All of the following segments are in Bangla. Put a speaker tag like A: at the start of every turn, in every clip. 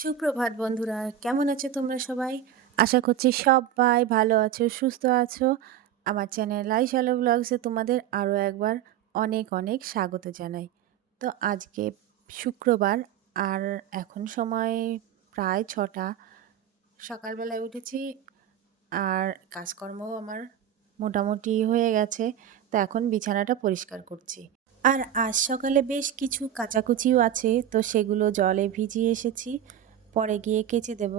A: সুপ্রভাত বন্ধুরা, কেমন আছো তোমরা সবাই? আশা করছি সবাই ভালো আছো, সুস্থ আছো। আমার চ্যানেল লাই শ্যালো ব্লগসে তোমাদের আরও একবার অনেক অনেক স্বাগত জানাই। তো আজকে শুক্রবার আর এখন সময় প্রায় ছটা। সকালবেলায় উঠেছি আর কাজকর্মও আমার মোটামুটি হয়ে গেছে, তো এখন বিছানাটা পরিষ্কার করছি। আর আজ সকালে বেশ কিছু কাচাকুচিও আছে, তো সেগুলো জলে ভিজিয়ে এসেছি। পরে গিয়ে কেচে দেব।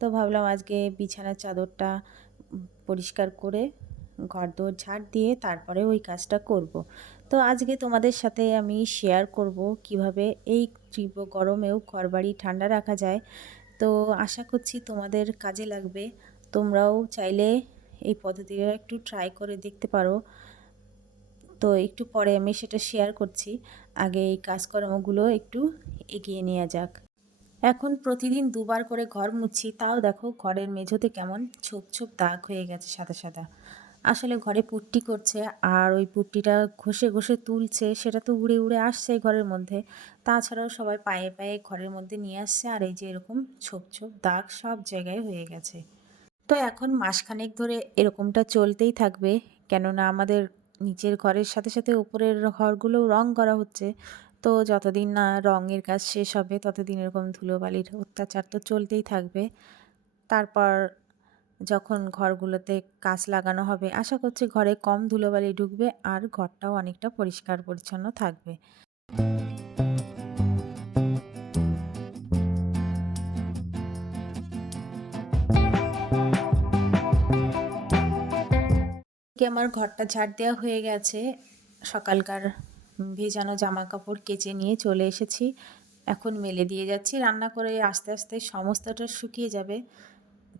A: তো ভাবলাম আজকে বিছানার চাদরটা পরিষ্কার করে ঘর দোর ঝাড় দিয়ে তারপরে ওই কাজটা করব। তো আজকে তোমাদের সাথে আমি শেয়ার করব কীভাবে এই তীব্র গরমেও ঘরবাড়ি ঠান্ডা রাখা যায়। তো আশা করছি তোমাদের কাজে লাগবে। তোমরাও চাইলে এই পদ্ধতিটা একটু ট্রাই করে দেখতে পারো। তো একটু পরে আমি সেটা শেয়ার করছি। আগে এই কাজকর্মগুলো একটু এগিয়ে নেওয়া যাক। এখন প্রতিদিন দুবার করে ঘর মুছছি, তাও দেখো ঘরের মেঝোতে কেমন ছোপ ছোপ দাগ হয়ে গেছে সাদা সাদা। আসলে ঘরে পুট্টি করছে আর ওই পুট্টিটা ঘষে ঘষে তুলছে, সেটা তো উড়ে উড়ে আসছে ঘরের মধ্যে। তাছাড়াও সবাই পায়ে পায়ে ঘরের মধ্যে নিয়ে আসছে আর এই যে এরকম ছোপ ছোপ দাগ সব জায়গায় হয়ে গেছে। তো এখন মাসখানেক ধরে এরকমটা চলতেই থাকবে, কেননা আমাদের নিচের ঘরের সাথে সাথে উপরের ঘরগুলোও রং করা হচ্ছে। তো যতদিন না রঙের কাজ শেষ হবে, ততদিন এরকম ধুলোবালির অত্যাচার তো চলতেই থাকবে। তারপর যখন ঘরগুলোতে কাজ লাগানো হবে, আশা করছি ঘরে কম ধুলোবালি ঢুকবে আর ঘরটাও অনেকটা পরিষ্কার পরিচ্ছন্ন থাকবে। আমার ঘরটা ঝাড় দেওয়া হয়ে গেছে। সকালকার ভেজানো জামা কাপড় কেচে নিয়ে চলে এসেছি। এখন মেলে দিয়ে যাচ্ছি। রান্না করে আস্তে আস্তে সমস্তটা শুকিয়ে যাবে।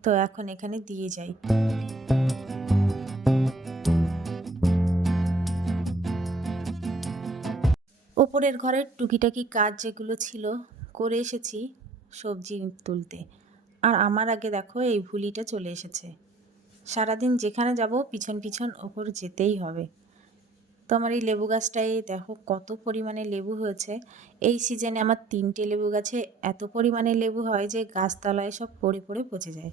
A: তো এখন এখানে দিয়ে যাই। ওপরের ঘরের টুকিটাকি কাজ যেগুলো ছিল, করে এসেছি সবজি তুলতে। আর আমার আগে দেখো, এই ভুলিটা চলে এসেছে। সারাদিন যেখানে যাব, পিছন পিছন ওপর যেতেই হবে। তো আমার এই লেবু গাছটায় দেখো কত পরিমাণে লেবু হয়েছে। এই সিজনে আমার তিনটে লেবু গাছে এত পরিমাণে লেবু হয় যে গাছতলায় সব পড়ে পড়ে পচে যায়।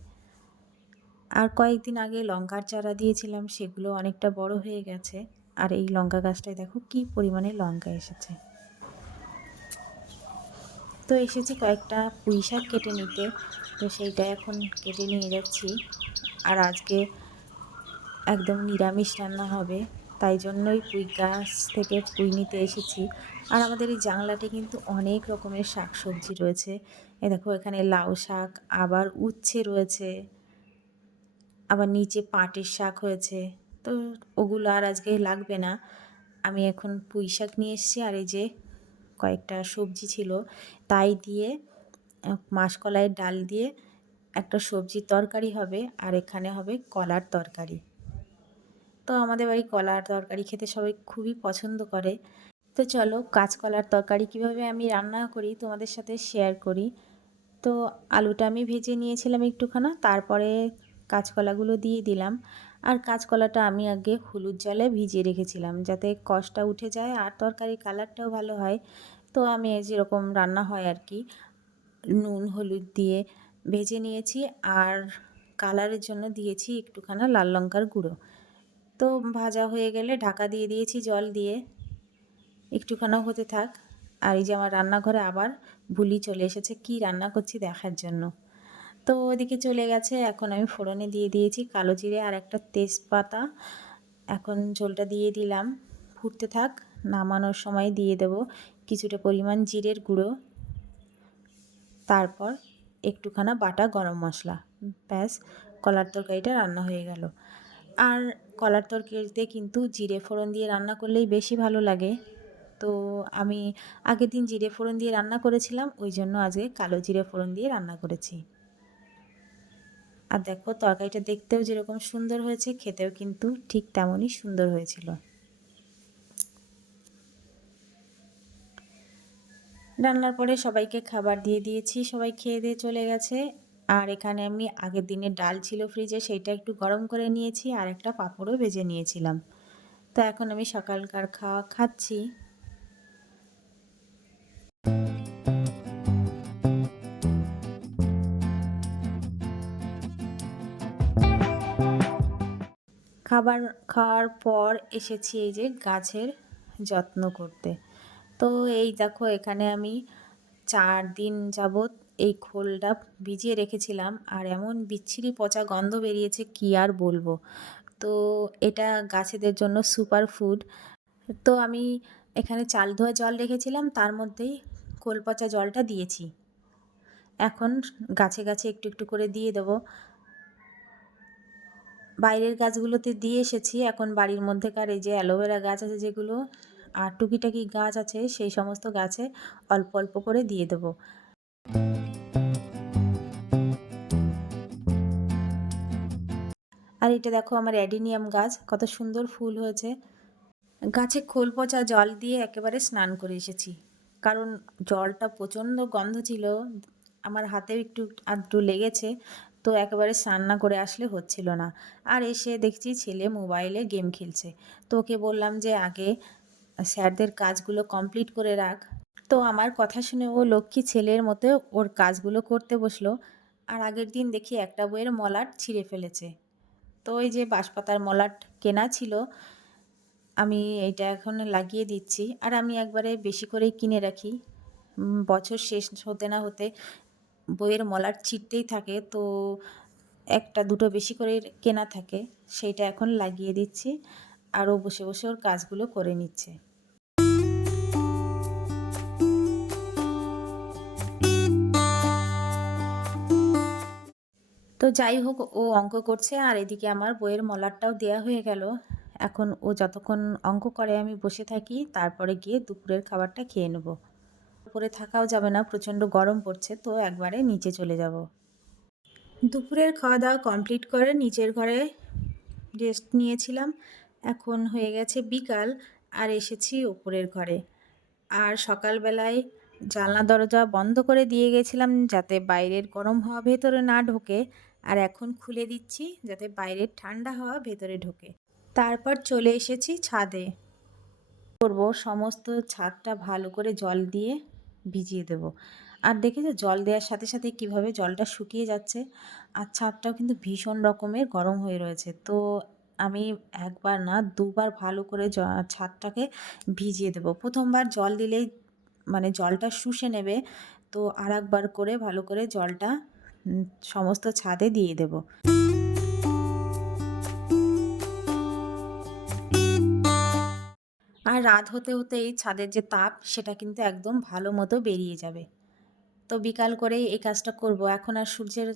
A: আর কয়েকদিন আগে লঙ্কার চারা দিয়েছিলাম, সেগুলো অনেকটা বড় হয়ে গেছে। আর এই লঙ্কা গাছটায় দেখো কি পরিমাণে লঙ্কা এসেছে। তো এসেছি কয়েকটা পুঁই শাক কেটে নিতে, তো সেইটা এখন কেটে নিয়ে যাচ্ছি। আর আজকে একদম নিরামিষ রান্না হবে। তাই জন্যই পুঁই গাছ থেকে পুঁই নিতে এসেছি। আর আমাদের এই জানলাতে কিন্তু অনেক রকমের শাক সবজি রয়েছে। এ দেখো, এখানে লাউ শাক, আবার উচ্ছে রয়েছে, আবার নিচে পাটের শাক হয়েছে। তো ওগুলো আর আজকে লাগবে না। আমি এখন পুঁই শাক নিয়ে এসেছি, আর এই যে কয়েকটা সবজি ছিল, তাই দিয়ে, মাসকলাইয়ের ডাল দিয়ে একটা সবজির তরকারি হবে, আর এখানে হবে কলার তরকারি। তো আমাদের বাড়ি কলার তরকারি খেতে সবাই খুবই পছন্দ করে। তো চলো কাঁচকলার তরকারি কীভাবে আমি রান্না করি তোমাদের সাথে শেয়ার করি। তো আলুটা আমি ভেজে নিয়েছিলাম একটুখানা, তারপরে কাঁচকলাগুলো দিয়ে দিলাম। আর কাঁচকলাটা আমি আগে হলুদ জলে ভিজিয়ে রেখেছিলাম যাতে কষটা উঠে যায় আর তরকারি কালারটাও ভালো হয়। তো আমি যেরকম রান্না হয় আর কি, নুন, হলুদ দিয়ে ভেজে নিয়েছি আর কালারের জন্য দিয়েছি একটুখানা লাল লঙ্কার গুঁড়ো। তো ভাজা হয়ে গেলে ঢাকা দিয়ে দিয়েছি জল দিয়ে। একটুখানা হতে থাক। আর এই যে আমার রান্নাঘরে আবার ভুলি চলে এসেছে, কি রান্না করছি দেখার জন্য। তো ওদিকে চলে গেছে, এখন আমি ফোড়নে দিয়ে দিয়েছি কালো জিরে আর একটা তেজপাতা। এখন ঝোলটা দিয়ে দিলাম। ফুটতে থাক, নামানোর সময় দিয়ে দেব কিছুটা পরিমাণ জিরের গুঁড়ো। তারপর একটুখানা বাটা গরম মশলা। ব্যাস, কলার তরকারিটা রান্না হয়ে গেল। আর কলার তরকারিতে কিন্তু জিরে ফোড়ন দিয়ে রান্না করলেই বেশি ভালো লাগে। তো আমি আগের দিন জিরে ফোড়ন দিয়ে রান্না করেছিলাম, ওই জন্য আজকে কালো জিরে ফোড়ন দিয়ে রান্না করেছি। আর দেখো, তরকারিটা দেখতেও যেরকম সুন্দর হয়েছে, খেতেও কিন্তু ঠিক তেমনই সুন্দর হয়েছিল। রান্নার পরে সবাইকে খাবার দিয়ে দিয়েছি, সবাই খেয়ে দিয়ে চলে গেছে। আর এখানে আমি আগের দিনের ডাল ছিল ফ্রিজে সেইটা একটু গরম করে নিয়েছি আর একটা পাঁপড়ও ভেজে নিয়েছিলাম। তো এখন আমি সকালকার খাওয়া খাচ্ছি। খাবার খাওয়ার পর এসেছি এই যে গাছের যত্ন করতে। তো এই দেখো, এখানে আমি চার দিন যাবত এই খোলটা ভিজিয়ে রেখেছিলাম আর এমন বিচ্ছিরি পচা গন্ধ বেরিয়েছে কি আর বলব। তো এটা গাছেদের জন্য সুপার ফুড তো আমি এখানে চাল ধোয়া জল রেখেছিলাম, তার মধ্যেই খোল পচা জলটা দিয়েছি। এখন গাছে গাছে একটু একটু করে দিয়ে দেবো। বাইরের গাছগুলোতে দিয়ে এসেছি, এখন বাড়ির মধ্যেকার এই যে অ্যালোভেরা গাছ আছে যেগুলো আর টুকিটাকি গাছ আছে, সেই সমস্ত গাছে অল্প অল্প করে দিয়ে দেবো। আর এটা দেখো আমার অ্যাডিনিয়াম গাছ, কত সুন্দর ফুল হয়েছে। গাছে খোল পচা জল দিয়ে একেবারে স্নান করে এসেছি। কারণ জলটা প্রচণ্ড গন্ধ ছিল, আমার হাতে একটু, আধটু লেগেছে, তো একেবারে স্নান না করে আসলে হচ্ছিল না। আর এসে দেখছি ছেলে মোবাইলে গেম খেলছে। তো ওকে বললাম যে, আগে স্যারদের কাজগুলো কমপ্লিট করে রাখ। তো আমার কথা শুনে ও লক্ষ্মী ছেলের মতো ওর কাজগুলো করতে বসল। আর আগের দিন দেখি একটা বইয়ের মলাট ছিঁড়ে ফেলেছে। তো ওই যে বাঁশপাতার মলাট কেনা ছিল, আমি এটা এখন লাগিয়ে দিচ্ছি। আর আমি একবারে বেশি করেই কিনে রাখি। বছর শেষ হতে না হতে বইয়ের মলাট ছিটতেই থাকে, তো একটা দুটো বেশি করে কেনা থাকে, সেইটা এখন লাগিয়ে দিচ্ছি। আরও বসে বসে ওর কাজগুলো করে নিচ্ছে। যাই হোক, ও অঙ্ক করছে আর এদিকে আমার বইয়ের মলারটাও দেয়া হয়ে গেল। এখন ও যতক্ষণ অঙ্ক করে আমি বসে থাকি, তারপরে গিয়ে দুপুরের খাবারটা খেয়ে নেব। উপরে থাকাও যাবে না, প্রচণ্ড গরম পড়ছে, তো একবারে নিচে চলে যাব। দুপুরের খাওয়া দাওয়া কমপ্লিট করে নিচের ঘরে রেস্ট নিয়েছিলাম। এখন হয়ে গেছে বিকাল আর এসেছি উপরের ঘরে। আর সকালবেলায় জানলা দরজা বন্ধ করে দিয়ে গেছিলাম যাতে বাইরের গরম হাওয়া ভেতরে না ঢোকে। আর এখন খুলে দিচ্ছি যাতে বাইরের ঠান্ডা হাওয়া ভেতরে ঢোকে। তারপর চলে এসেছি ছাদে। করব সমস্ত ছাদটা ভালো করে জল দিয়ে ভিজিয়ে দেব। আর দেখেছ জল দেওয়ার সাথে সাথে কীভাবে জলটা শুকিয়ে যাচ্ছে? আর ছাদটাও কিন্তু ভীষণ রকমের গরম হয়ে রয়েছে। তো আমি একবার না দুবার ভালো করে ছাদটাকে ভিজিয়ে দেব। প্রথমবার জল দিলেই মানে জলটা শুষে নেবে। তো আর একবার করে ভালো করে জলটা সমস্ত ছাদে দিয়ে দেব। আর রাত হতে হতে এই ছাদের যে তাপ, সেটা কিন্তু একদম ভালো মতো বেরিয়ে যাবে। তো বিকাল করে এই কাজটা করব। এখন আর সূর্যের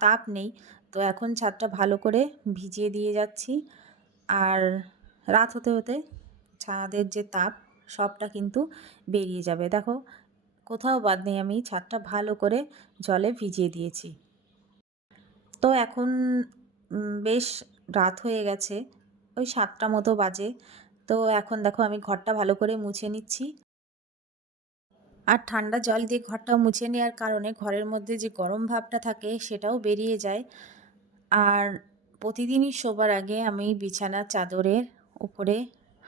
A: তাপ নেই। তো এখন ছাদটা ভালো করে ভিজিয়ে দিয়ে যাচ্ছি। আর রাত হতে হতে ছাদের যে তাপ, সবটা কিন্তু বেরিয়ে যাবে। দেখো কোথাও বাদ নেই, আমি ছাদটা ভালো করে জলে ভিজিয়ে দিয়েছি। তো এখন বেশ রাত হয়ে গেছে, ওই সাতটা মতো বাজে। তো এখন দেখো আমি ঘরটা ভালো করে মুছে নিচ্ছি। আর ঠান্ডা জল দিয়ে ঘরটা মুছে নেওয়ার কারণে ঘরের মধ্যে যে গরম ভাবটা থাকে সেটাও বেরিয়ে যায়। আর প্রতিদিনই শোবার আগে আমি বিছানার চাদরের উপরে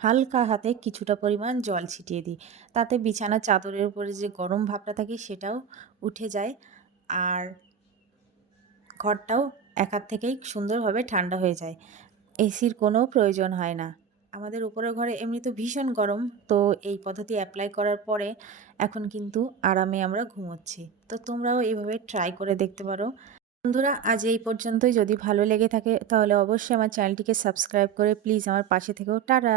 A: হালকা হাতে কিছুটা পরিমাণ জল ছিটিয়ে দিই। তাতে বিছানার চাদরের উপরে যে গরম ভাবটা থাকে সেটাও উঠে যায়। আর ঘরটাও একার থেকেই সুন্দরভাবে ঠান্ডা হয়ে যায়। এসির কোনো প্রয়োজন হয় না। আমাদের উপরের ঘরে এমনি তো ভীষণ গরম, তো এই পদ্ধতি অ্যাপ্লাই করার পরে এখন কিন্তু আরামে আমরা ঘুমোচ্ছি। তো তোমরাও এইভাবে ট্রাই করে দেখতে পারো। বন্ধুরা, আজ এই পর্যন্তই। যদি ভালো লেগে থাকে তাহলে অবশ্যই আমার চ্যানেলটিকে সাবস্ক্রাইব করে প্লিজ আমার পাশে থেকেও। টাটা!